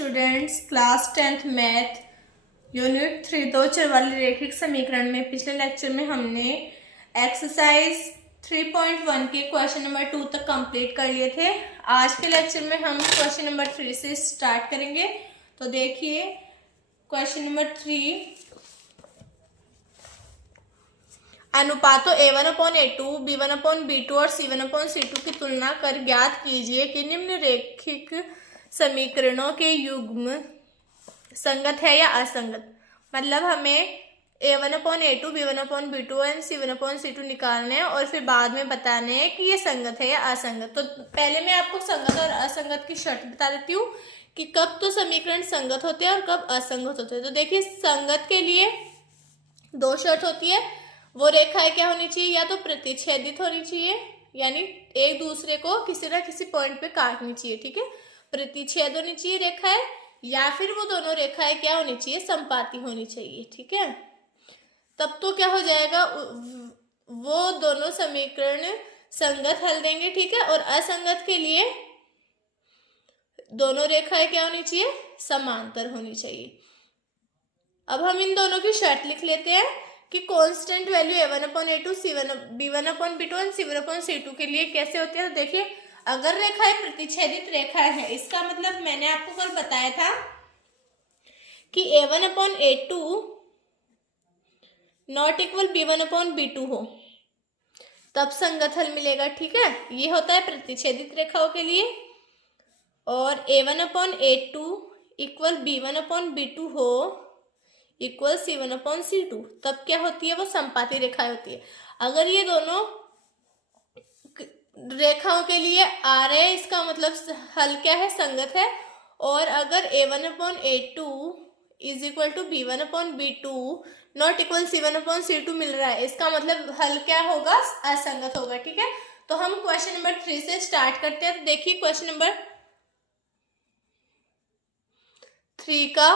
Students, class 10th math unit 3 दो चर वाले रैखिक समीकरण में पिछले लेक्चर में हमने एक्सरसाइज 3.1 के क्वेश्चन नंबर 2 तक कंप्लीट कर लिए थे। आज के लेक्चर में हम क्वेश्चन नंबर 3 से स्टार्ट करेंगे। तो देखिए क्वेश्चन नंबर 3, अनुपातों a1/a2, b1/b2 और c1/c2 की तुलना कर ज्ञात कीजिए कि निम्न रैखिक समीकरणों के युग्म संगत है या असंगत। मतलब हमें a1/a2, b1/b2 और c1/c2 निकालने हैं और फिर बाद में बताने हैं कि ये संगत है या असंगत। तो पहले मैं आपको संगत और असंगत की शर्त बता देती हूँ कि कब तो समीकरण संगत होते हैं और कब असंगत होते हैं। तो देखिए संगत के लिए दो शर्त होती है। वो रेखाएं क्या होनी चाहिए, या तो प्रतिच्छेदित होनी चाहिए, यानी एक दूसरे को किसी ना किसी पॉइंट पे काटनी चाहिए, ठीक है, प्रतिच्छेद होनी चाहिए रेखाएं, या फिर वो दोनों रेखाएं क्या होनी चाहिए, समपाती होनी चाहिए, ठीक है। तब तो क्या हो जाएगा, वो दोनों समीकरण संगत हल देंगे, ठीक है। और असंगत के लिए दोनों रेखाएं क्या होनी चाहिए, समांतर होनी चाहिए। अब हम इन दोनों की शर्त लिख लेते हैं कि कांस्टेंट वैल्यू a1/a2, b1/b2 और c1/c2 के लिए कैसे होते हैं। तो देखिए अगर रेखाएं प्रतिच्छेदित रेखाएं हैं, इसका मतलब मैंने आपको कल बताया था कि a1/a2 नॉट इक्वल b1/b2 हो, तब संगत हल मिलेगा, ठीक है। ये होता है प्रतिच्छेदित रेखाओं के लिए। और a1/a2 इक्वल b1/b2 हो इक्वल c1/c2, तब क्या होती है, वो समपाती रेखाएं होती है। अगर ये दोनों रेखाओं के लिए आ रहे हैं, इसका मतलब हल क्या है, संगत है। और अगर a1/a2 is equal to b1/b2 not equal c1/c2 मिल रहा है, इसका मतलब हल क्या होगा, असंगत होगा, ठीक है। तो हम क्वेश्चन नंबर 3 से स्टार्ट करते हैं। तो देखिए क्वेश्चन नंबर 3 का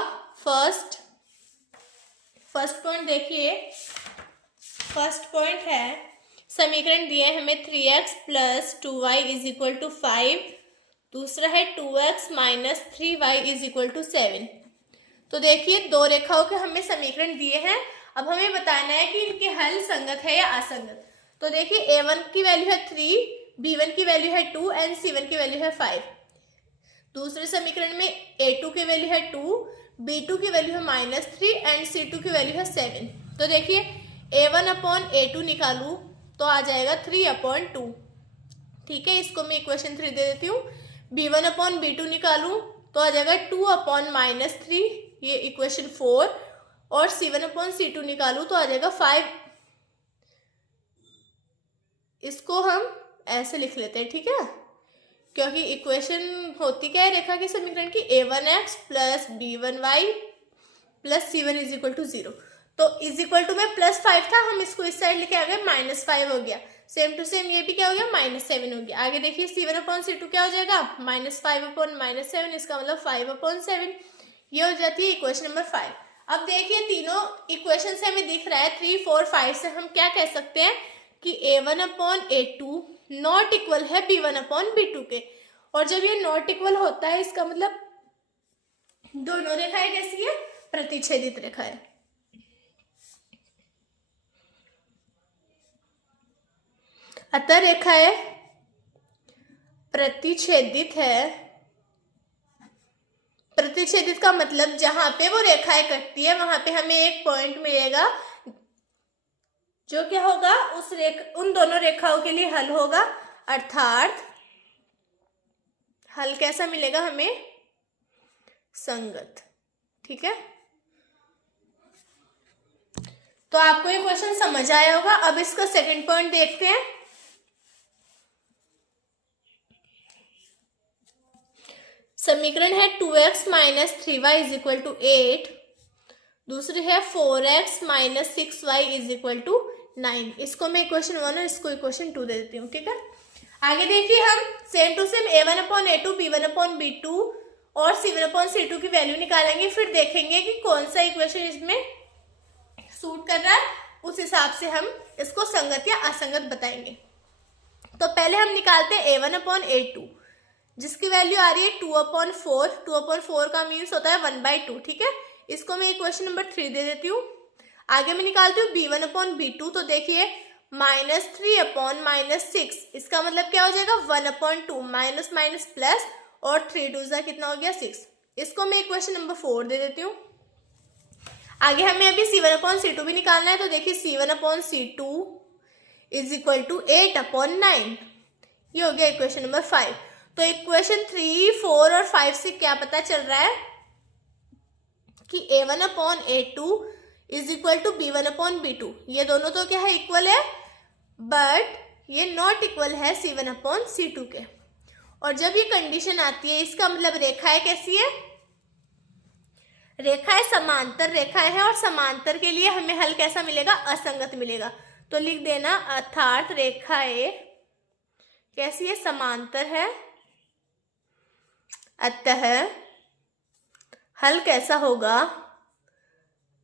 फर्स्ट पॉइंट देखिए। फर्स्ट पॉइंट है, समीकरण दिए हमें 3x + 2y = 5। दूसरा है 2x - 3y = 7। तो देखिए दो रेखाओं के हमें समीकरण दिए हैं। अब हमें बताना है कि इनके हल संगत है या असंगत। तो देखिए a1 की वैल्यू है 3, b1 की वैल्यू है 2 एंड c1 की वैल्यू है 5। दूसरे समीकरण में a2 की वैल्यू है 2, b2 की वैल्यू है -3 एंड c2 की वैल्यू है 7। तो देखिए a1/a2 निकालूं तो आ जाएगा 3/2, ठीक है। इसको मैं इक्वेशन 3 दे देती हूँ। b1/b2 निकालूं तो आ जाएगा 2/-3, ये इक्वेशन 4। और c1/c2 निकालूं तो आ जाएगा 5। इसको हम ऐसे लिख लेते हैं, ठीक है, क्योंकि इक्वेशन होती क्या है रेखा के समीकरण की, a1x + b1y + c1 = 0। तो इज इक्वल टू में +5 था, हम इसको इस साइड लेके आ गए, -5 हो गया। सेम टू सेम ये भी क्या हो गया, -7 हो गया। आगे देखिए c1/c2 क्या हो जाएगा, -5/-7, इसका मतलब 5/7। ये हो जाती है इक्वेशन नंबर 5। अब देखिए तीनों इक्वेशन से हमें दिख रहा है 3, 4, 5 से हम क्या कह सकते हैं कि a1/a2 नॉट इक्वल है b1/b2 के। और जब ये नॉट इक्वल होता है, इसका मतलब दोनों रेखाएं कैसी है, प्रतिच्छेदित रेखा है। अतः रेखाएं प्रतिच्छेदित है। प्रतिच्छेदित का मतलब जहां पे वो रेखाएं कटती है वहां पे हमें एक पॉइंट मिलेगा, जो क्या होगा, उन दोनों रेखाओं के लिए हल होगा। अर्थात हल कैसा मिलेगा हमें, संगत, ठीक है। तो आपको ये क्वेश्चन समझ आया होगा। अब इसका सेकंड पॉइंट देखते हैं। समीकरण है 2x - 3y = 8। दूसरी है 4x - 6y = 9। इसको मैं इक्वेशन 1 और इसको इक्वेशन 2 दे देती हूँ, ठीक है। आगे देखिए हम same to same a1/a2, b1/b2 और c1/c2 की वैल्यू निकालेंगे। फिर देखेंगे कि कौन सा इक्वेशन इसमें सूट कर रहा है, उस हिसाब से हम इसको संगत या असंगत बताएंगे। तो पहले हम निकालते हैं a1/a2। जिसकी वैल्यू आ रही है 2/4। 2/4 का मीन्स होता है 1/2, ठीक है। इसको मैं इक्वेशन नंबर 3 दे देती हूँ। आगे मैं निकालती हूँ b1/b2। तो देखिए -3/-6, इसका मतलब क्या हो जाएगा 1/2, माइनस माइनस प्लस, और 3 2 जा कितना हो गया 6। इसको मैं इक्वेशन नंबर 4 दे देती हूँ। आगे हमें अभी c1/c2 भी निकालना है। तो देखिए c1/c2 इज इक्वल टू 8/9, ये हो गया इक्वेशन नंबर 5। तो इक्वेशन 3, 4 और 5 से क्या पता चल रहा है कि a1/a2 is equal to b1/b2। ये दोनों तो क्या है, इक्वल है, बट ये नॉट इक्वल है c1/c2 के। और जब ये कंडीशन आती है, इसका मतलब रेखाएं कैसी है, रेखाएं समांतर रेखाएं है, और समांतर के लिए हमें हल कैसा मिलेगा, असंगत मिलेगा। तो लिख देना अर्थात रेखाएं कैसी है, समांतर है, अतः हल कैसा होगा,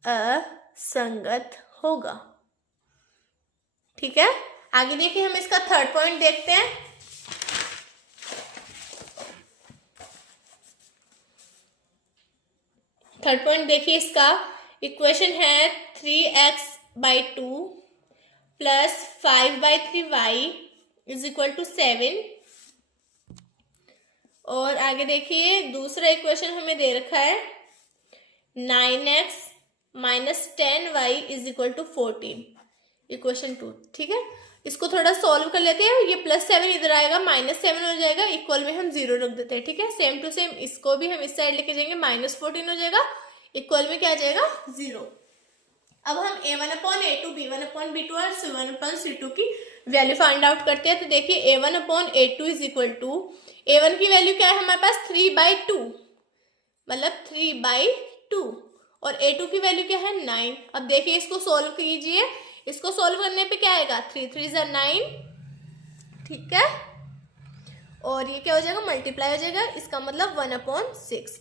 असंगत होगा। ठीक है। आगे देखिए हम इसका थर्ड पॉइंट देखते हैं। थर्ड पॉइंट देखिए, इसका इक्वेशन है 3x/2 plus 5/3y is equal to 7। और आगे देखिए दूसरा इक्वेशन हमें दे रखा है 9x minus 10y is equal to 14, equation 2। ठीक है, इसको थोड़ा सॉल्व कर लेते हैं। ये +7 इधर आएगा, -7 हो जाएगा, इक्वल में हम 0 रख देते हैं। ठीक है, सेम टू सेम इसको भी हम इस साइड लेके जाएंगे, -14 हो जाएगा, इक्वल में क्या आ जाएगा 0। अब हम a1/a2, b1/b2 और c1/c2 की वैल्यू फाइंड आउट करते हैं। तो देखिए a1/a2 is equal to, a1 की वैल्यू क्या है हमारे पास 3/2, मतलब 3/2, और a2 की वैल्यू क्या है 9। अब देखिए इसको सोल्व कीजिए, इसको सोल्व करने पे क्या आएगा 3 3 9, ठीक है, और ये क्या हो जाएगा मल्टीप्लाई हो जाएगा, इसका मतलब 1/6।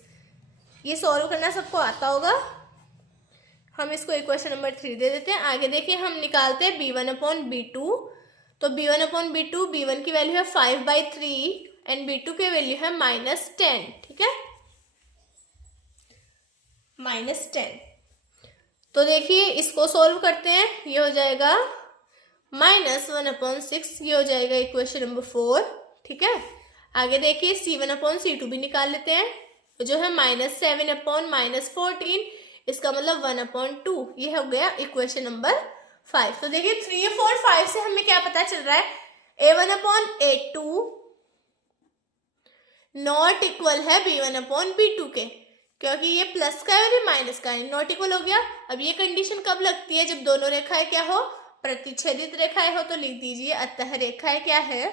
ये सोल्व करना सबको आता होगा। हम इसको इक्वेशन नंबर 3 दे देते हैं। आगे देखिए हम निकालते हैं b1/b2। तो b1/b2, b1 की वैल्यू है 5/3 एंड b2 की वैल्यू है -10। ठीक है, -10। तो देखिए इसको सोल्व करते हैं, ये हो जाएगा -1/6, ये हो जाएगा इक्वेशन नंबर 4। ठीक है, आगे देखिए c1/c2 भी निकाल लेते हैं, जो है -7/-14, इसका मतलब 1/2, ये हो गया इक्वेशन नंबर 5। तो देखिए 3, 4, 5 से हमें क्या पता चल रहा है, a1/a2 नॉट इक्वल है b1/b2 के, क्योंकि ये प्लस का है और ये माइनस का है, नॉट इक्वल हो गया। अब ये कंडीशन कब लगती है, जब दोनों रेखाएं क्या हो, प्रतिच्छेदित रेखाएं हो। तो लिख दीजिए अतः रेखाएं क्या है,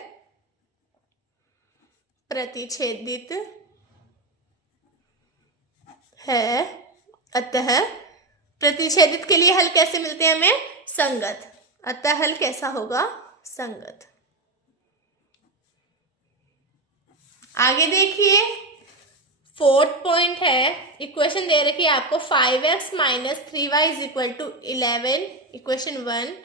प्रतिच्छेदित है, अतः प्रतिच्छेदित के लिए हल कैसे मिलते हैं हमें, संगत, अतः हल कैसा होगा, संगत। आगे देखिए फोर्थ पॉइंट है, इक्वेशन दे रखी है आपको 5x minus 3y is equal to 11, equation 1।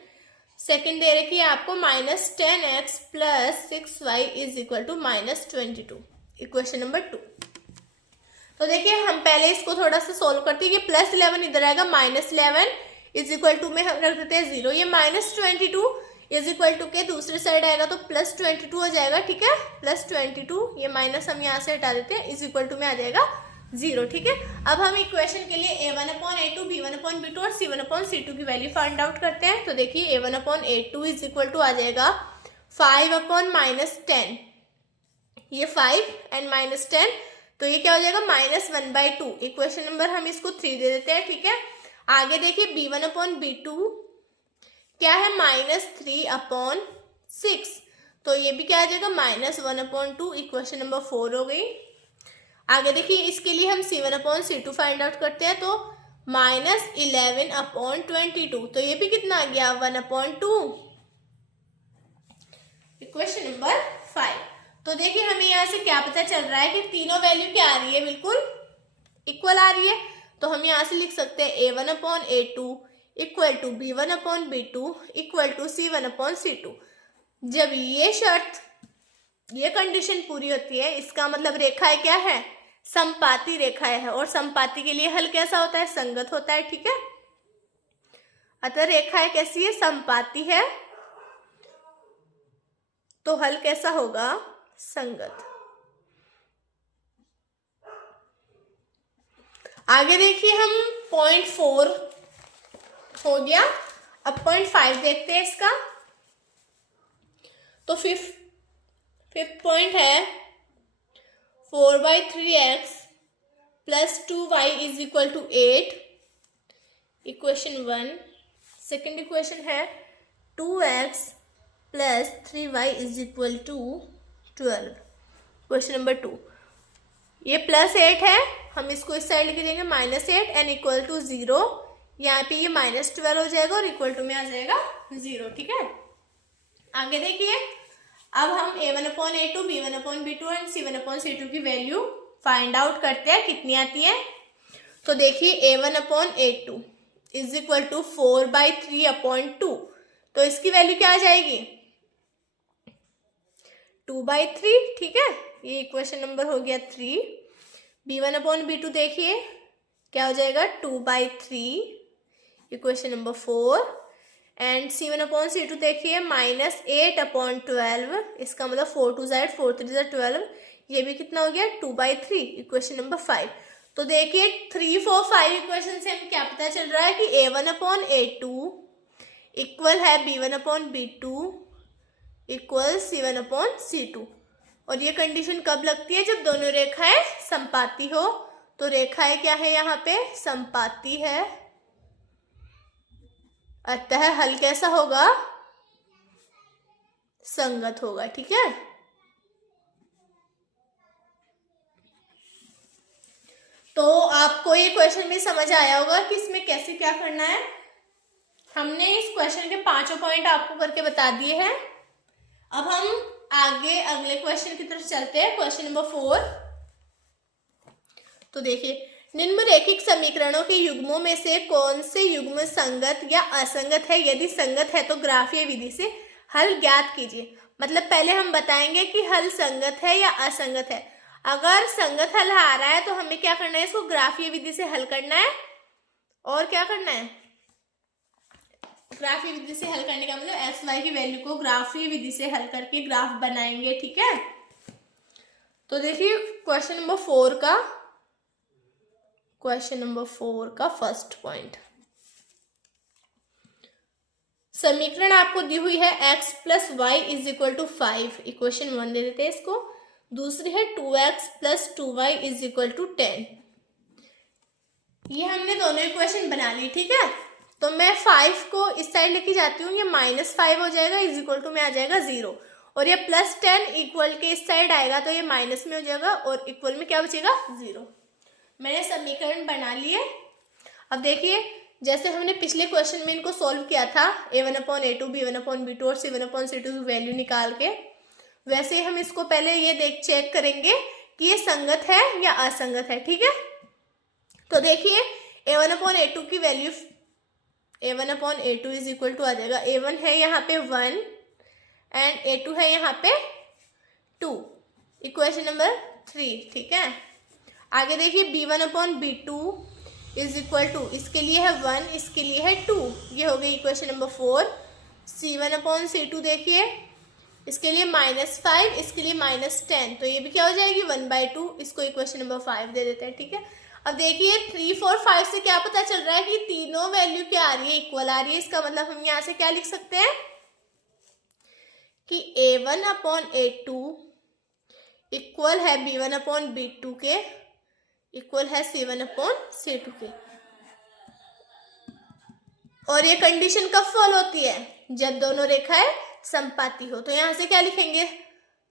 Second दे रखी है आपको -10x plus 6y is equal to -22, equation number 2। तो देखिए हम पहले इसको थोड़ा सा सोल्व करते हैं। ये +11 इधर आएगा, -11 इज इक्वल टू में हम रख देते हैं 0। ये -22 इज इक्वल टू के दूसरे साइड आएगा तो +22 हो जाएगा। ठीक है, +22, ये माइनस हम यहाँ से हटा देते हैं, इज इक्वल टू में आ जाएगा 0। ठीक है, अब हम इक्वेशन के लिए a1/a2, b1/b2 और c1/c2 की वैल्यू फाइंड आउट करते हैं। तो देखिए a1/a2 इज इक्वल टू आ जाएगा 5/-10, ये 5 एंड -10, तो ये क्या हो जाएगा -1/2, इक्वेशन नंबर हम इसको 3 दे देते हैं। ठीक है, आगे देखिए b1/b2 क्या है -3/6, तो ये भी क्या आ जाएगा -1/2, इक्वेशन नंबर 4 हो गई। आगे देखिए इसके लिए हम c1/c2 फाइंड आउट करते हैं। तो -11/22, तो ये भी कितना आ गया 1/2, इक्वेशन नंबर 5। तो देखिए हमें यहाँ से क्या पता चल रहा है कि तीनों वैल्यू क्या आ रही है, बिल्कुल इक्वल आ रही है। तो हम यहाँ से लिख सकते हैं a1/a2 equal to b1/b2 equal to c1/c2। जब ये शर्त ये कंडीशन पूरी होती है, इसका मतलब रेखाएं क्या है, समपाती रेखाएं है, और समपाती के लिए हल कैसा होता है, संगत होता है। ठीक है, अतः रेखाएं कैसी है, समपाती है, तो हल कैसा होगा, संगत। आगे देखिए हम पॉइंट 4 हो गया, अब पॉइंट 5 देखते हैं इसका। तो फिफ्थ पॉइंट है 4/3x plus 2y is equal to 8, equation 1। Second equation है 2x plus 3y is equal to 12, question number 2। ये प्लस 8 है, हम इसको इस साइड लिख देंगे -8 एंड इक्वल टू 0। यहाँ पे ये -12 हो जाएगा और इक्वल टू में आ जाएगा 0। ठीक है, आगे देखिए, अब हम a1/a2, b1/b2 एंड c1/c2 की वैल्यू फाइंड आउट करते हैं, कितनी आती है। तो देखिए a1/a2 इज इक्वल टू 4/3/2, तो इसकी वैल्यू क्या आ जाएगी, 2/3। ठीक है, ये इक्वेशन नंबर हो गया 3। b1/b2 देखिए क्या हो जाएगा, 2/3, इक्वेशन नंबर 4। एंड c1/c2 देखिए -8/12, इसका मतलब 4 2 ज़ाइड 4 3 ज़ाइड 12, ये भी कितना हो गया, 2/3, इक्वेशन नंबर 5। तो देखिए 3 4 5 इक्वेशन से हमें क्या पता चल रहा है कि a1/a2 इक्वल है b1/b2 इक्वल c1/c2। और ये कंडीशन कब लगती है, जब दोनों रेखाएं समपाती हो। तो रेखाएं क्या है, यहाँ पे समपाती है, अतः हल कैसा होगा, संगत होगा। ठीक है, तो आपको ये क्वेश्चन भी समझ आया होगा कि इसमें कैसे क्या करना है। हमने इस क्वेश्चन के 5 पॉइंट आपको करके बता दिए हैं। अब हम आगे अगले क्वेश्चन की तरफ चलते हैं, क्वेश्चन नंबर 4। तो देखिए, निम्नलिखित समीकरणों के युग्मों में से कौन से युग्म संगत या असंगत है, यदि संगत है तो ग्राफीय विधि से हल ज्ञात कीजिए। मतलब पहले हम बताएंगे कि हल संगत है या असंगत है। अगर संगत हल आ रहा है तो हमें क्या करना है, इसको ग्राफीय विधि से हल करना है। और क्या करना है, ग्राफीय विधि से हल करने का मतलब एक्स वाई की वैल्यू को ग्राफीय विधि से हल करके ग्राफ बनाएंगे। ठीक है, तो देखिए क्वेश्चन नंबर 4 का फर्स्ट पॉइंट, समीकरण आपको दी हुई है x plus Y is equal to 5, equation 1 दे देते हैं इसको। दूसरी है 2x plus 2y is equal to 10। ये हमने दोनों इक्वेशन बना ली। ठीक है, तो मैं 5 को इस साइड लेके जाती हूँ, ये -5 हो जाएगा, इज इक्वल टू में आ जाएगा 0, और ये +10 इक्वल के इस साइड आएगा तो ये माइनस में हो जाएगा और इक्वल में क्या बचेगा, 0। मैंने समीकरण बना लिए। अब देखिए, जैसे हमने पिछले क्वेश्चन में इनको सॉल्व किया था a1/a2, b1/b2 और c1/c2 की वैल्यू निकाल के, वैसे ही हम इसको पहले ये चेक करेंगे कि ये संगत है या असंगत है। ठीक है, तो देखिए a1/a2 की value a1/a2 is equal to आ जाएगा, a1 है यहाँ पे 1 एंड a2 है यहाँ पे 2, इक्वेशन नंबर 3। ठीक है, आगे देखिए b1/b2 इज इक्वल टू, इसके लिए है 1, इसके लिए है 2, ये हो गई इक्वेशन नंबर 4। c1/c2 देखिए, इसके लिए -5, इसके लिए -10, तो ये भी क्या हो जाएगी 1/2, इसको इक्वेशन नंबर 5 दे देते हैं। ठीक है, अब देखिए 3 4 5 से क्या पता चल रहा है कि तीनों वैल्यू क्या आ रही है, इक्वल आ रही है। इसका मतलब हम यहाँ से क्या लिख सकते हैं कि a1/a2 इक्वल है b1/b2 के, इक्वल है c1/c2 के। और ये कंडीशन कब फॉलो होती है, जब दोनों रेखाएं समपाती हो। तो यहां से क्या लिखेंगे,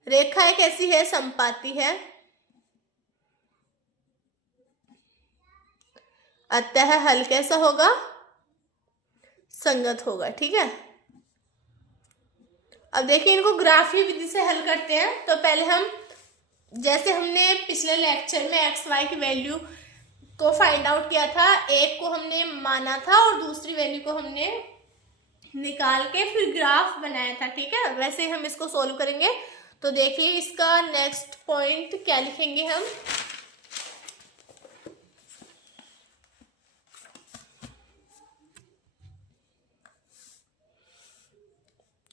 रेखाएं कैसी है, समपाती है, अतः हल कैसा होगा, संगत होगा। ठीक है, अब देखिए इनको ग्राफीय विधि से हल करते हैं। तो पहले हम, जैसे हमने पिछले लेक्चर में एक्स वाई की वैल्यू को फाइंड आउट किया था, एक को हमने माना था और दूसरी वैल्यू को हमने निकाल के फिर ग्राफ बनाया था। ठीक है, वैसे हम इसको सोल्व करेंगे। तो देखिए इसका नेक्स्ट पॉइंट क्या लिखेंगे हम।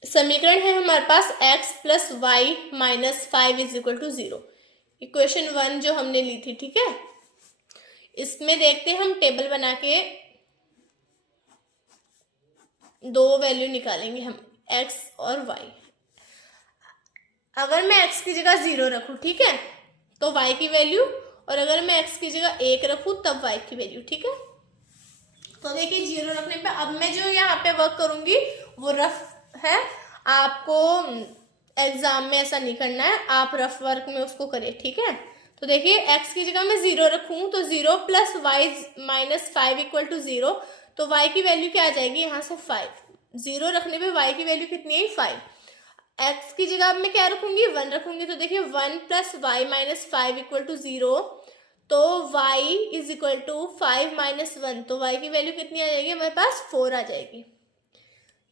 समीकरण है हमारे पास x plus Y minus 5 is equal to 0। Equation 1 जो हमने ली थी, ठीक है। इसमें देखते हैं हम टेबल बना के दो वैल्यू निकालेंगे हम, x और y। अगर मैं x की जगह 0 रखूं, ठीक है, तो y की वैल्यू, और अगर मैं x की जगह 1 रखूं तब y की वैल्यू, ठीक है। तो देखिए 0 रखने पे अब मैं जो यहाँ पे वर्क करूंगी वो रफ है, आपको एग्जाम में ऐसा नहीं करना है, आप रफ वर्क में उसको करिए, ठीक है। तो देखिए x की जगह मैं 0 रखूं तो 0 plus Y minus 5 equal to 0, तो y की वैल्यू क्या आ जाएगी यहाँ से 5। 0 रखने पे y की वैल्यू कितनी है 5। x की जगह अब मैं क्या रखूंगी 1 रखूंगी, तो देखिए 1 plus Y minus 5 equal to 0, तो y is equal to 5 minus 1, तो y की वैल्यू कितनी आ जाएगी हमारे पास 4 आ जाएगी।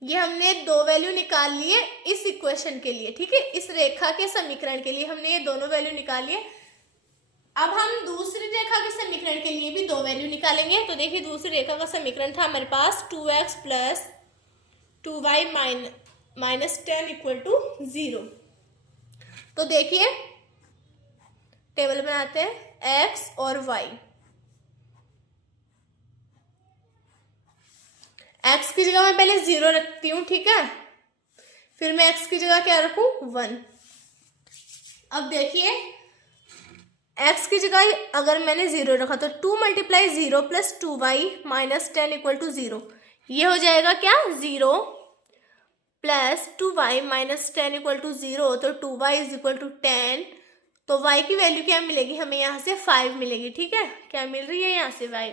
ये हमने दो वैल्यू निकाल लिए इस इक्वेशन के लिए, ठीक है, इस रेखा के समीकरण के लिए हमने ये दोनों वैल्यू निकाल लिए। अब हम दूसरी रेखा के समीकरण के लिए भी दो वैल्यू निकालेंगे। तो देखिए दूसरी रेखा का समीकरण था हमारे पास 2x plus 2y minus 10 equal to 0। तो देखिए टेबल बनाते हैं x और y। x की जगह मैं पहले 0 रखती हूँ, ठीक है, फिर मैं x की जगह क्या रखूं 1। अब देखिए x की जगह अगर मैंने 0 रखा तो 2 multiply 0 plus 2y minus 10 equal to 0, ये हो जाएगा क्या 0 plus 2y minus 10 equal to 0, तो 2y इज इक्वल टू 10, तो y की वैल्यू क्या मिलेगी हमें यहाँ से 5 मिलेगी, ठीक है। क्या मिल रही है यहाँ से y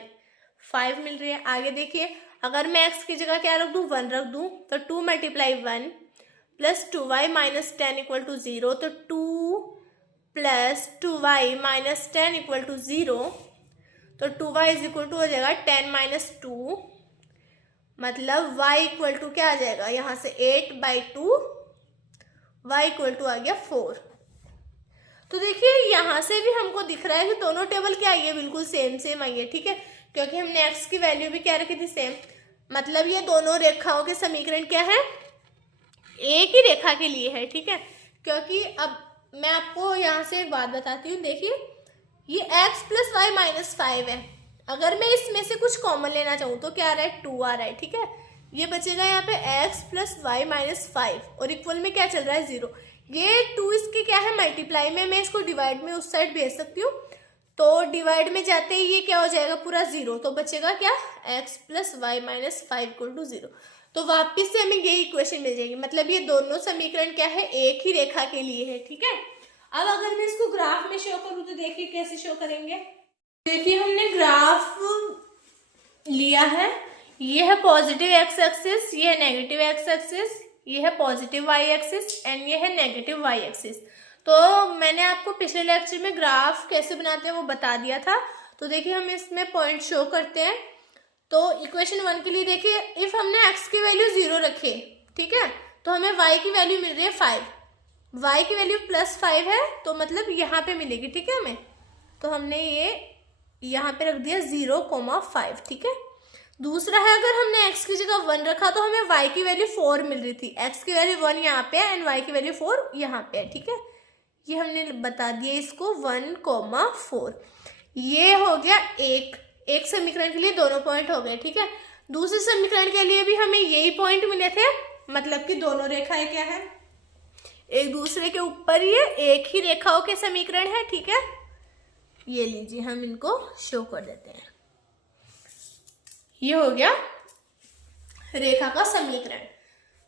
5 मिल रही है। आगे देखिए अगर मैं x की जगह क्या रख दूँ 1 रख दूँ, तो 2 multiply 1 plus 2y minus 10 equal to 0, तो 2 plus 2y minus 10 equal to 0, तो 2y इज इक्वल टू हो जाएगा 10 माइनस 2, मतलब y इक्वल टू क्या आ जाएगा यहाँ से 8/2, y इक्वल टू आ गया 4। तो देखिए यहाँ से भी हमको दिख रहा है कि दोनों टेबल क्या आई है बिल्कुल सेम सेम आई है, ठीक है, क्योंकि हमने x की वैल्यू भी क्या रखी थी सेम। मतलब ये दोनों रेखाओं के समीकरण क्या है एक ही रेखा के लिए है, ठीक है। क्योंकि अब मैं आपको यहाँ से एक बात बताती हूँ, देखिए ये x प्लस वाई माइनस 5 है, अगर मैं इसमें से कुछ कॉमन लेना चाहूँ तो क्या आ रहा है 2 आ रहा है, ठीक है। ये बचेगा यहाँ पे x प्लस वाई माइनस 5 और इक्वल में क्या चल रहा है 0। ये 2 इसकी क्या है मल्टीप्लाई में, मैं इसको डिवाइड में उस साइड भेज सकती हूँ, तो डिवाइड में जाते ही ये क्या हो जाएगा पूरा 0, तो बचेगा क्या x plus Y minus 5 equal to 0। तो वापिस से हमें यही इक्वेशन मिल जाएगी, मतलब ये दोनों समीकरण क्या है एक ही रेखा के लिए है, ठीक है। अब अगर मैं इसको ग्राफ में शो करूँ तो देखिए कैसे शो करेंगे। देखिए हमने ग्राफ लिया है, ये है पॉजिटिव एक्स एक्सिस, ये है नेगेटिव एक्स एक्सिस, ये है पॉजिटिव वाई एक्सिस एंड ये है नेगेटिव वाई एक्सिस। तो मैंने आपको पिछले लेक्चर में ग्राफ कैसे बनाते हैं वो बता दिया था। तो देखिए हम इसमें पॉइंट शो करते हैं। तो इक्वेशन 1 के लिए देखिए इफ हमने x की वैल्यू 0 रखे, ठीक है, तो हमें y की वैल्यू मिल रही है 5, y की वैल्यू प्लस 5 है, तो मतलब यहाँ पे मिलेगी, ठीक है हमें। तो हमने ये यहाँ पे रख दिया 0,5, ठीक है। दूसरा है अगर हमने x की जगह 1 रखा तो हमें y की वैल्यू 4 मिल रही थी, x की वैल्यू 1 यहाँ पे है एंड y की वैल्यू 4 यहाँ पे है, ठीक है। ये हमने बता दिया इसको 1,4। ये हो गया एक समीकरण के लिए दोनों पॉइंट हो गए, ठीक है। दूसरे समीकरण के लिए भी हमें यही पॉइंट मिले थे, मतलब कि दोनों रेखाएं क्या है एक दूसरे के ऊपर ही है, एक ही रेखाओं के समीकरण है, ठीक है। ये लीजिए हम इनको शो कर देते हैं। ये हो गया रेखा का समीकरण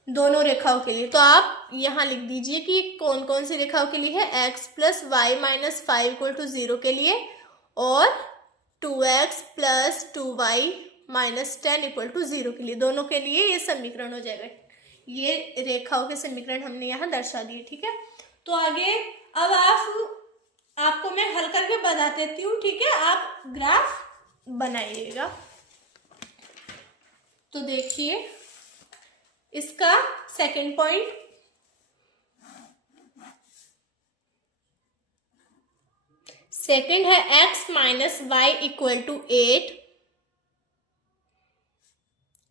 दोनों रेखाओं के लिए। तो आप यहाँ लिख दीजिए कि कौन कौन सी रेखाओं के लिए है, x plus Y minus 5 equal to 0 के लिए और 2x plus 2y minus 10 equal to 0 के लिए, दोनों के लिए ये समीकरण हो जाएगा। ये रेखाओं के समीकरण हमने यहाँ दर्शा दिए, ठीक है। तो आगे अब आपको मैं हल करके बता देती हूँ, ठीक है, आप ग्राफ बनाइएगा। तो देखिए इसका सेकंड पॉइंट, सेकंड है x minus Y equal to 8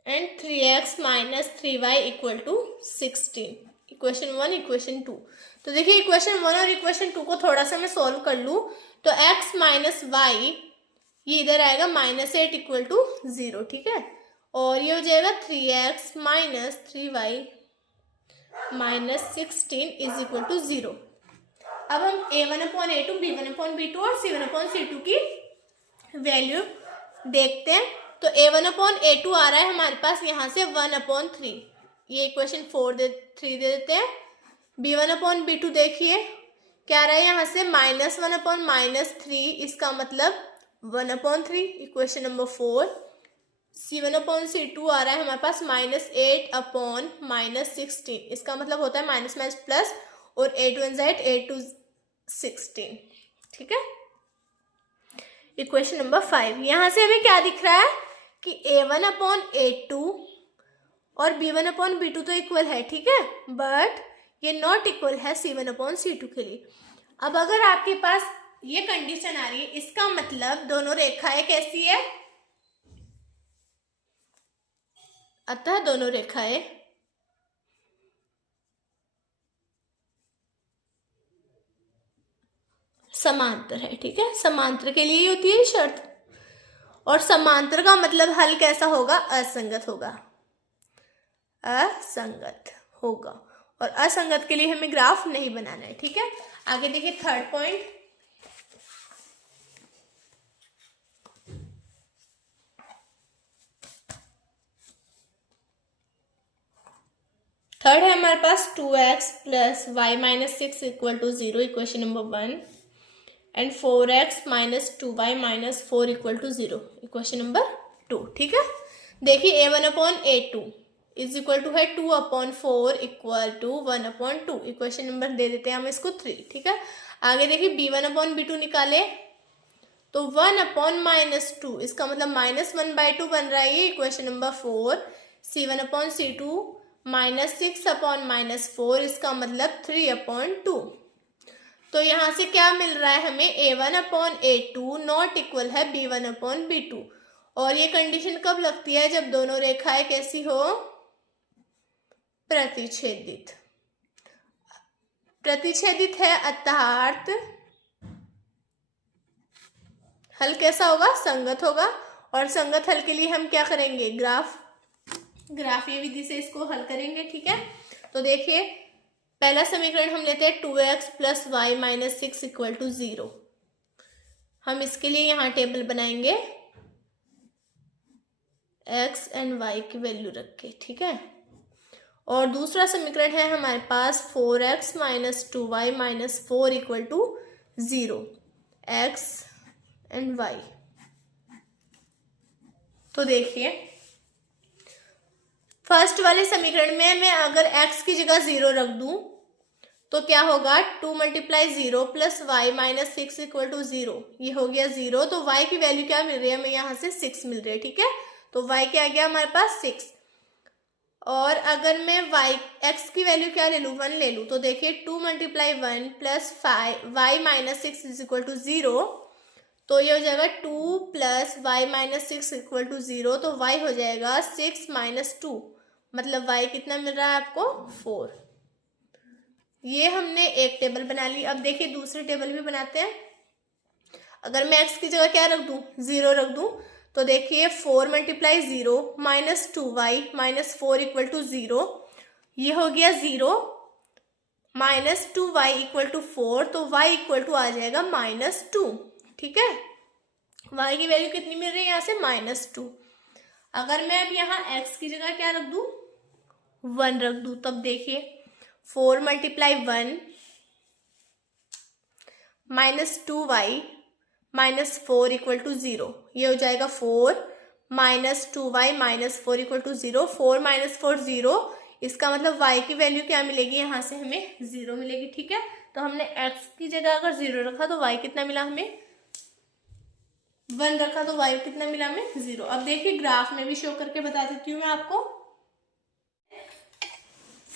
and 3x minus 3y equal to 16। Equation 1 equation 2। तो देखिए इक्वेशन 1 और इक्वेशन 2 को थोड़ा सा मैं सॉल्व कर लूँ तो x माइनस वाई ये इधर आएगा -8 इक्वल टू 0, ठीक है। और ये हो जाएगा 3x minus 3y minus 16 is equal to 0। अब हम a1/a2, b1/b2 और c1/c2 की वैल्यू देखते हैं। तो a1/a2 आ रहा है हमारे पास यहाँ से 1/3, ये इक्वेशन 3 दे देते हैं। b1/b2 देखिए क्या आ रहा है यहाँ से -1/-3, इसका मतलब 1/3, इक्वेशन नंबर 4। c1/c2 आ रहा है हमारे पास -8/-16, इसका मतलब होता है माइनस माइनस प्लस और 8 1 8 8 2 16, ठीक है। इक्वेशन नंबर 5, यहाँ से हमें क्या दिख रहा है कि a1/a2 और b1/b2 तो इक्वल है, ठीक है, बट ये नॉट इक्वल है c1/c2 के लिए। अब अगर आपके पास ये कंडीशन आ रही है, इसका मतलब दोनों रेखाएं कैसी है, अतः दोनों रेखाएं समांतर है, ठीक है। समांतर के लिए होती है शर्त, और समांतर का मतलब हल कैसा होगा, असंगत होगा, असंगत होगा। और असंगत के लिए हमें ग्राफ नहीं बनाना है, ठीक है। आगे देखिए थर्ड पॉइंट, थर्ड है हमारे पास 2x plus Y minus 6 equal to 0, equation number 1, and 4x minus 2y minus 4 equal to 0, equation number 2, ठीक है। देखिए a1/a2 इज इक्वल टू है 2/4 इक्वल टू 1/2, इक्वेशन नंबर दे देते हैं हम इसको 3, ठीक है। आगे देखिए b1/b2 निकाले तो 1/-2, इसका मतलब -1/2 बन रहा है, ये इक्वेशन नंबर 4। c1/c2 -6/-4, इसका मतलब 3/2। तो यहाँ से क्या मिल रहा है हमें, a1/a2 नॉट इक्वल है b1/b2। और ये कंडीशन कब लगती है, जब दोनों रेखाएं कैसी हो, प्रतिच्छेदित। प्रतिच्छेदित है अर्थात हल कैसा होगा, संगत होगा। और संगत हल के लिए हम क्या करेंगे, ग्राफीय विधि से इसको हल करेंगे, ठीक है। तो देखिए पहला समीकरण हम लेते हैं 2x plus Y minus 6 equal to 0। हम इसके लिए यहाँ टेबल बनाएंगे x एंड y की वैल्यू रख के, ठीक है। और दूसरा समीकरण है हमारे पास 4x minus 2y minus 4 equal to 0, x and y। तो देखिए फर्स्ट वाले समीकरण में मैं अगर x की जगह 0 रख दूं तो क्या होगा, 2 × 0 plus Y minus 6 equal to 0, ये हो गया 0। तो y की वैल्यू क्या मिल रही है हमें, यहाँ से 6 मिल रही है, ठीक है। तो y क्या आ गया हमारे पास 6। और अगर मैं x की वैल्यू क्या ले लूँ, 1 ले लूँ, तो देखिए 2 × 1 plus Y minus 6 is equal to 0। तो ये हो जाएगा 2 plus Y minus 6 equal to 0। तो y हो जाएगा 6 माइनस 2, मतलब y कितना मिल रहा है आपको, 4। ये हमने एक टेबल बना ली। अब देखिए दूसरी टेबल भी बनाते हैं। अगर मैं x की जगह क्या रख दूं, 0 रख दूं, तो देखिए 4 × 0 minus 2y minus 4 equal to 0, ये हो गया 0 माइनस 2y इक्वल टू 4। तो y इक्वल टू आ जाएगा -2, ठीक है। y की वैल्यू कितनी मिल रही है यहाँ से, -2। अगर मैं अब यहाँ x की जगह क्या रख दूं, 1 रख दूं, तब देखिए 4 × 1 minus 2y minus 4 equal to 0, ये हो जाएगा 4 minus 2y minus 4 equal to 0। 4 minus 4 0, इसका मतलब y की वैल्यू क्या मिलेगी, यहाँ से हमें 0 मिलेगी, ठीक है। तो हमने x की जगह अगर 0 रखा तो y कितना मिला हमें, 1 रखा तो y कितना मिला हमें, 0। अब देखिए ग्राफ में भी शो करके बता देती हूँ मैं आपको।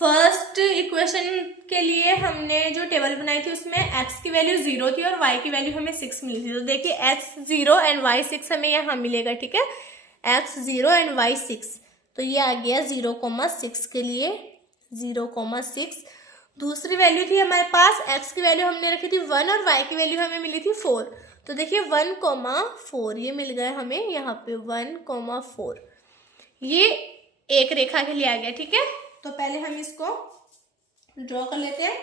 फर्स्ट इक्वेशन के लिए हमने जो टेबल बनाई थी उसमें x की वैल्यू 0 थी और y की वैल्यू हमें 6 मिली थी। तो देखिए x 0 एंड y 6 हमें यहाँ मिलेगा, ठीक है, x 0 एंड y 6। तो ये आ गया 0,6 के लिए 0,6। दूसरी वैल्यू थी हमारे पास, x की वैल्यू हमने रखी थी 1 और y की वैल्यू हमें मिली थी 4। तो देखिए 1,4 ये मिल गया हमें यहाँ पे 1,4। ये एक रेखा के लिए आ गया, ठीक है। तो पहले हम इसको ड्रॉ कर लेते हैं।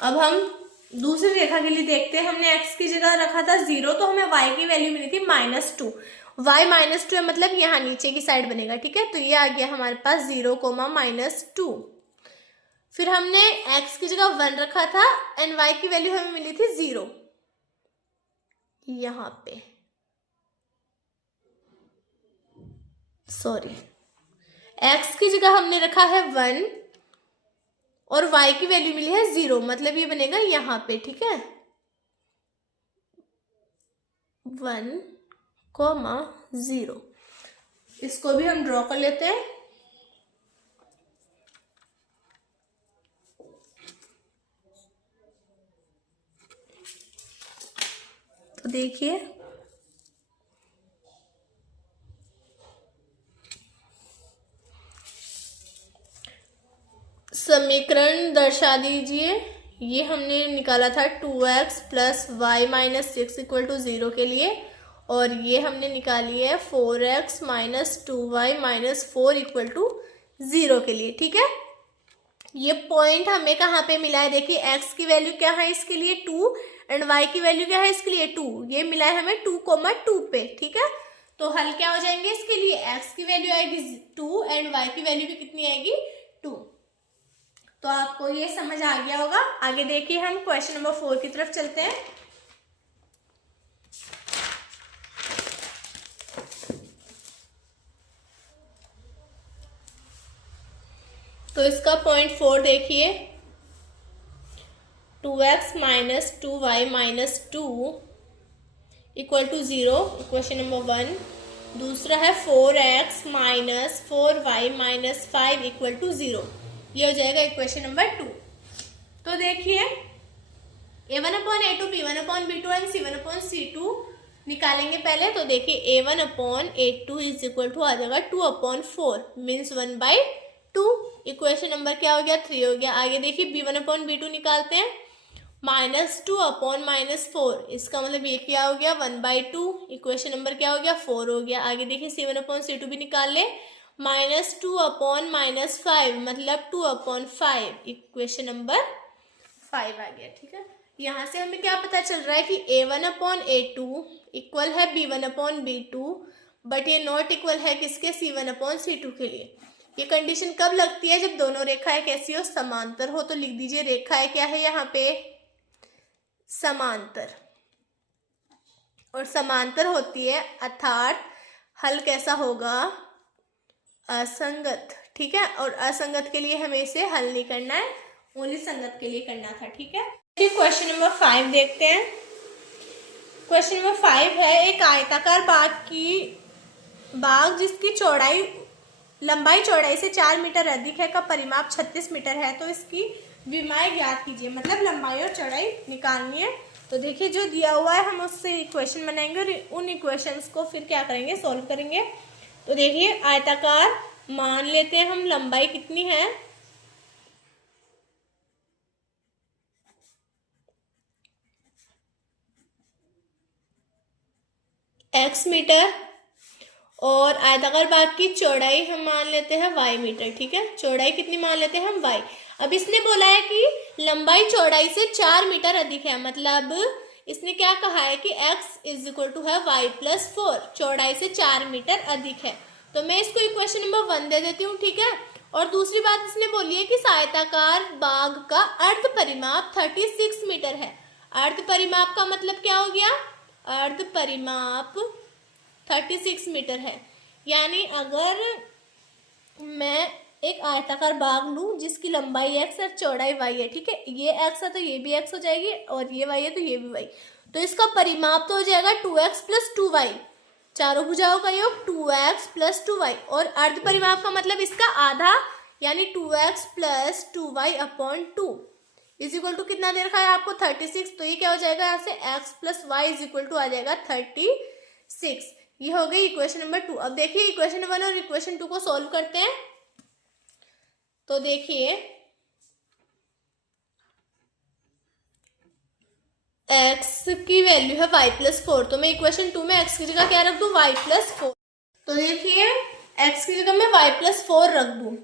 अब हम दूसरी रेखा के लिए देखते हैं। हमने x की जगह रखा था 0, तो हमें y की वैल्यू मिली थी -2। y -2 है मतलब यहाँ नीचे की साइड बनेगा, ठीक है। तो ये आ गया हमारे पास 0,-2। फिर हमने x की जगह 1 रखा था एंड y की वैल्यू हमें मिली थी 0 यहाँ पे, सॉरी, x की जगह हमने रखा है 1 और y की वैल्यू मिली है 0, मतलब ये बनेगा यहाँ पे, ठीक है, 1,0। इसको भी हम ड्रॉ कर लेते हैं। तो देखिए समीकरण दर्शा दीजिए। ये हमने निकाला था 2x + y - 6 = 0 के लिए, और ये हमने निकाली है 4x - 2y - 4 = 0 के लिए, ठीक है। ये पॉइंट हमें कहाँ पे मिला है, देखिए x की वैल्यू क्या है इसके लिए 2 एंड y की वैल्यू क्या है इसके लिए 2। ये मिला है हमें 2,2 पे, ठीक है। तो हल क्या हो जाएंगे इसके लिए, x की वैल्यू आएगी 2 एंड y की वैल्यू भी कितनी आएगी 2। तो आपको ये समझ आ गया होगा। आगे देखिए हम क्वेश्चन नंबर 4 की तरफ चलते हैं। तो इसका पॉइंट 4 देखिए, 2x - 2y - 2 = 0, इक्वेशन नंबर 1। दूसरा है 4x - 4y - 5 = 0, ये हो जाएगा इक्वेशन नंबर 2। तो देखिए a1/a2 b1/b2 एंड c1/c2 निकालेंगे पहले। तो देखिए a1/a2 = आ जाएगा 2/4 मीन्स 1/2। इक्वेशन नंबर क्या हो गया 3 हो गया। आगे देखिए b1/b2 निकालते हैं, -2/-4, इसका मतलब ये क्या हो गया 1/2। इक्वेशन नंबर क्या हो गया 4 हो गया। आगे देखिए c1/c2 भी निकाल ले, -2/-5 मतलब 2/5, इक्वेशन नंबर 5 आ गया, ठीक है। यहाँ से हमें क्या पता चल रहा है कि a1/a2 इक्वल है b1/b2, बट ये नॉट इक्वल है किसके, c1/c2 के लिए। ये कंडीशन कब लगती है, जब दोनों रेखाएं कैसी हो, समांतर हो। तो लिख दीजिए रेखाएं क्या है यहाँ पे, समांतर, और समांतर होती है अर्थात हल कैसा होगा, असंगत, ठीक है। और असंगत के लिए हमें इसे हल नहीं करना है, ओनली संगत के लिए करना था, ठीक है। क्वेश्चन नंबर 5 देखते हैं। क्वेश्चन नंबर 5 है, एक आयताकार बाग जिसकी लंबाई चौड़ाई से 4 मीटर अधिक है का परिमाप 36 मीटर है, तो इसकी विमाएं ज्ञात कीजिए, मतलब लंबाई और चौड़ाई निकालनी है। तो देखिए जो दिया हुआ है हम उससे इक्वेशन बनाएंगे और उन इक्वेशंस को फिर क्या करेंगे, सॉल्व करेंगे। तो देखिए आयताकार मान लेते हैं हम, लंबाई कितनी है, x मीटर, और आयताकार बाग की चौड़ाई हम मान लेते हैं y मीटर, ठीक है। चौड़ाई कितनी मान लेते हैं हम y। अब इसने बोला है कि लंबाई चौड़ाई से 4 मीटर अधिक है, मतलब इसने क्या कहा है कि x = है y + 4, चौड़ाई से 4 मीटर अधिक है। तो मैं इसको इक्वेशन नंबर 1 दे देती हूँ, ठीक है। और दूसरी बात इसने बोली है कि आयताकार बाग का अर्ध परिमाप 36 मीटर है। अर्ध परिमाप का मतलब क्या हो गया, अर्ध परिमाप 36 मीटर है। यानी अगर मैं एक आयताकार बाग लूं जिसकी लंबाई x और चौड़ाई y है, ठीक है। ये x है तो ये भी x हो जाएगी, और ये y है तो ये भी y। तो इसका परिमाप तो हो जाएगा 2x प्लस 2y, चारों भुजाओं का योग 2x प्लस 2y, और अर्ध परिमाप का मतलब इसका आधा यानी 2x plus 2y upon 2 is equal to कितना दे रखा है आपको 36। तो ये क्या हो जाएगा यहाँ से x plus Y is equal to आ जाएगा 36। ये हो गई इक्वेशन नंबर 2। अब देखिए इक्वेशन 1 और इक्वेशन 2 को सॉल्व करते हैं। तो देखिए x की वैल्यू है y प्लस 4, तो मैं इक्वेशन 2 में x की जगह क्या रख दूं y प्लस 4। तो देखिए x की जगह मैं y प्लस 4 रख दूं।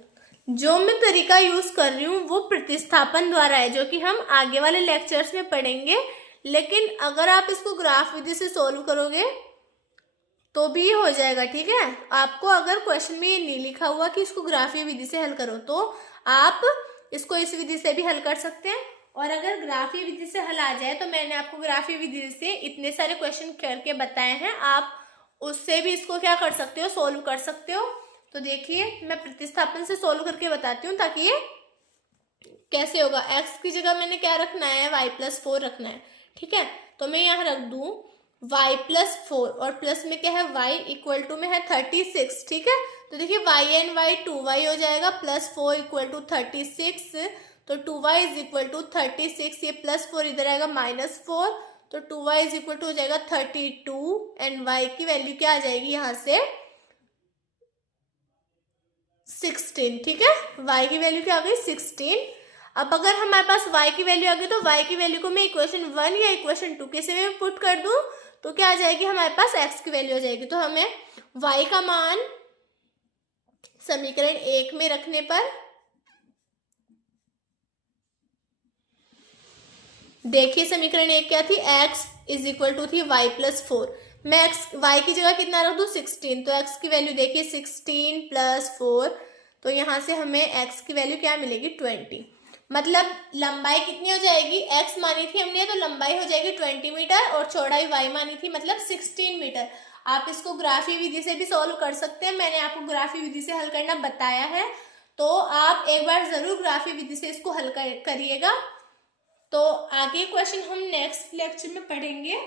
जो मैं तरीका यूज कर रही हूँ वो प्रतिस्थापन द्वारा है, जो कि हम आगे वाले लेक्चर्स में पढ़ेंगे। लेकिन अगर आप इसको ग्राफ विधि से सोल्व करोगे तो भी हो जाएगा, ठीक है। आपको अगर क्वेश्चन में ये नहीं लिखा हुआ कि इसको ग्राफीय विधि से हल करो तो आप इसको इस विधि से भी हल कर सकते हैं, और अगर ग्राफीय विधि से हल आ जाए तो मैंने आपको ग्राफीय विधि से इतने सारे क्वेश्चन करके बताए हैं, आप उससे भी इसको क्या कर सकते हो, सोल्व कर सकते हो। तो देखिए मैं प्रतिस्थापन से सोल्व करके बताती हूँ ताकि ये कैसे होगा। x की जगह मैंने क्या रखना है y प्लस 4 रखना है, ठीक है। तो मैं यहाँ रख दूं y प्लस 4 और प्लस में क्या है y इक्वल टू में है 36, ठीक है। तो देखिए y एंड y 2y हो जाएगा, प्लस 4 इक्वल टू 36, तो 2y इज इक्वल टू 36, ये प्लस 4 इधर आएगा माइनस 4, तो 2y इज इक्वल टू हो जाएगा 32 एंड y की वैल्यू क्या आ जाएगी यहाँ से 16, ठीक है। y की वैल्यू क्या आ गई 16। अब अगर हमारे पास y की वैल्यू आ गई तो y की वैल्यू को मैं इक्वेशन 1 या इक्वेशन 2 किसी में पुट कर दूं तो क्या आ जाएगी हमारे पास x की वैल्यू आ जाएगी। तो हमें y का मान समीकरण 1 में रखने पर देखिए समीकरण 1 क्या थी, x इज इक्वल टू थी y प्लस 4। मैं y की जगह कितना रख दूं 16, तो x की वैल्यू देखिए 16 प्लस 4, तो यहाँ से हमें x की वैल्यू क्या मिलेगी 20। मतलब लंबाई कितनी हो जाएगी, x मानी थी हमने तो लंबाई हो जाएगी 20 मीटर और चौड़ाई y मानी थी मतलब 16 मीटर। आप इसको ग्राफीय विधि से भी सॉल्व कर सकते हैं, मैंने आपको ग्राफीय विधि से हल करना बताया है, तो आप एक बार जरूर ग्राफीय विधि से इसको हल करिएगा। तो आगे क्वेश्चन हम नेक्स्ट लेक्चर में पढ़ेंगे।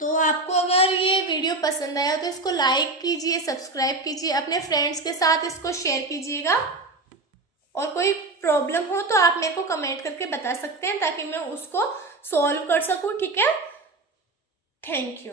तो आपको अगर ये वीडियो पसंद आया तो इसको लाइक कीजिए, सब्सक्राइब कीजिए, अपने फ्रेंड्स के साथ इसको शेयर कीजिएगा, और कोई प्रॉब्लम हो तो आप मेरे को कमेंट करके बता सकते हैं ताकि मैं उसको सॉल्व कर सकूं, ठीक है। Thank you.